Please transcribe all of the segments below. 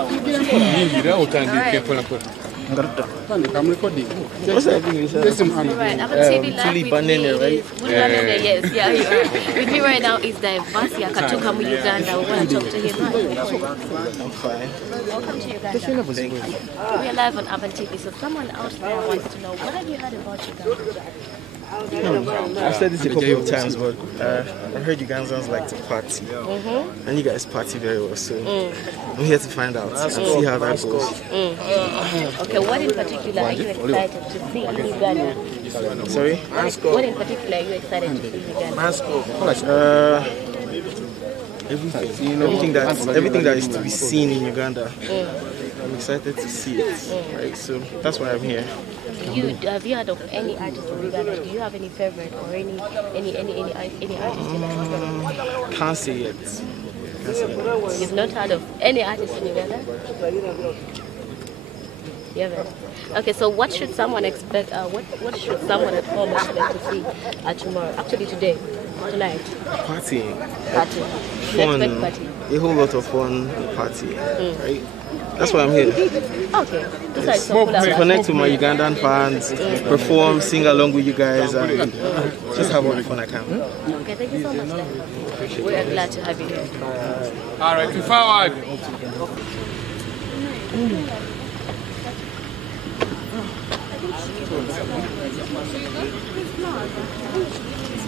I'm recording. What's happening? Right, I'm a TV live Tulip with banana, right? Yes, yeah, you are. With me right now is the Vasi Akatuka mu Uganda. We want to talk to him. I'm fine. Welcome to Uganda. We are live on Urban TV, so someone out there wants to know, what have you heard about Uganda? I've said this a couple of times, but I heard you guys like to party, and you guys party very well. So I'm here to find out and see how that goes. Okay, what in particular are you excited to see in Uganda? Sorry? What in particular are you excited to see in Uganda? Everything that is to be seen in Uganda. I'm excited to see it. Right, so that's why I'm here. Have you heard of any artist in Uganda? Do you have any favorite or any artist in Uganda? Can't say yet. You've not heard of any artist in Uganda? You haven't? Okay, so what should someone expect? What should someone at home expect to see tomorrow? Actually, today, tonight. Partying. Party. Fun. Party. A whole lot of fun party. Right? That's why I'm here. Okay. To connect with my Ugandan fans, perform, sing along with you guys, and just have all the fun I can. Okay, thank you so much. We are glad to have you here. All right, to forward.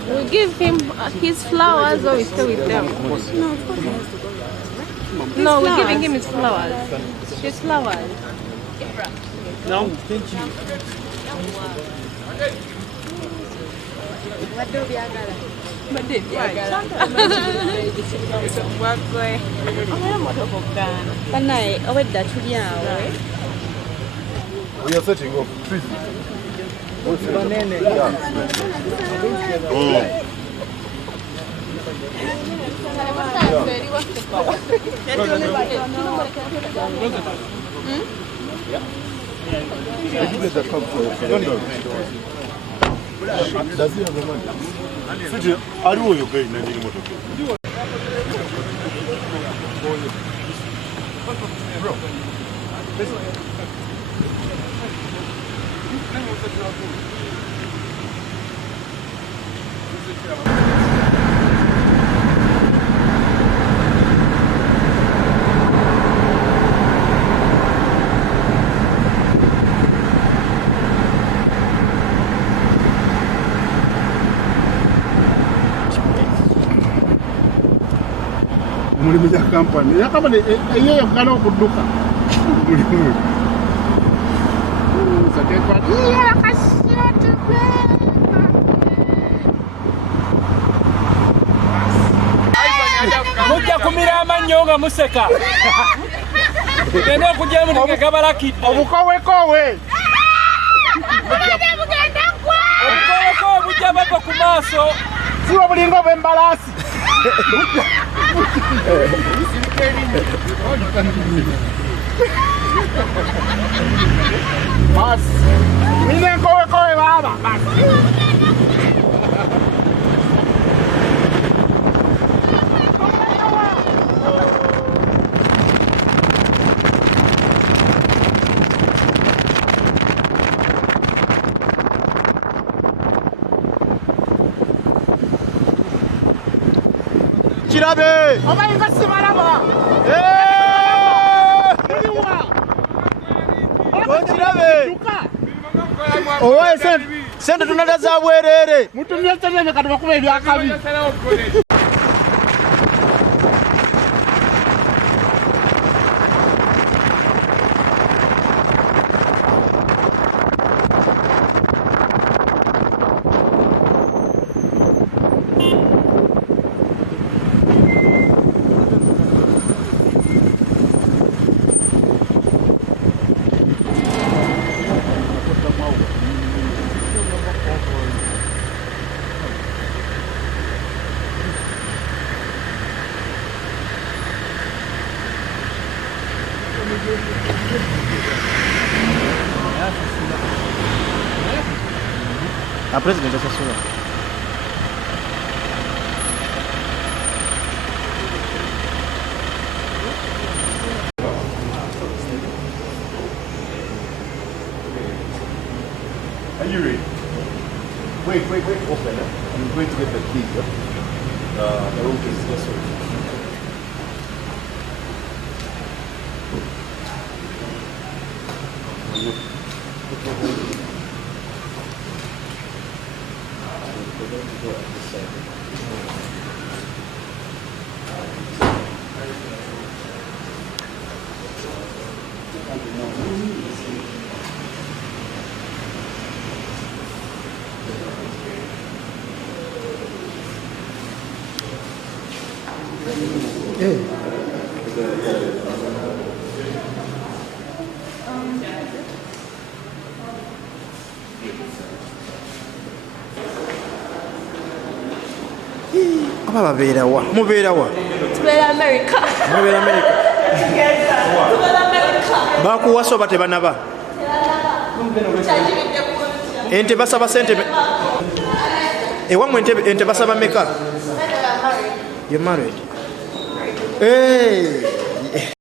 We give him his flowers or we stay with them? No, we're giving him his flowers. His flowers. No, thank you. We are setting up trees. Does he have the money? Are you going to bro? Mulimu ya kampani iyo yakana okuduka mulimu satekwa iya kasira tupe mujja kumira amannyo nga museka genda okugyamu ningagabalakidde obukowekowe obukowekowe bujja bava ku maaso si obulingo obw'embalaasi basi mine nkowekowe baba Kirabe! Obayinga sibalaba! Kirabe! Owe sente tunalaza bwerere. Mutumye sente kati bakuba ebyakabi. A presidente essa sua. you ready? Wait, open. I'm going to get the keys. The room keys. Yes, sir. Aba babeera wa? Mubeera wa? Tubeera America. Mubeera America. Tubeera America. Bakuwasa oba tebanaba? Ente basaba sente ewammwe ente basaba meka? You're married? Hey.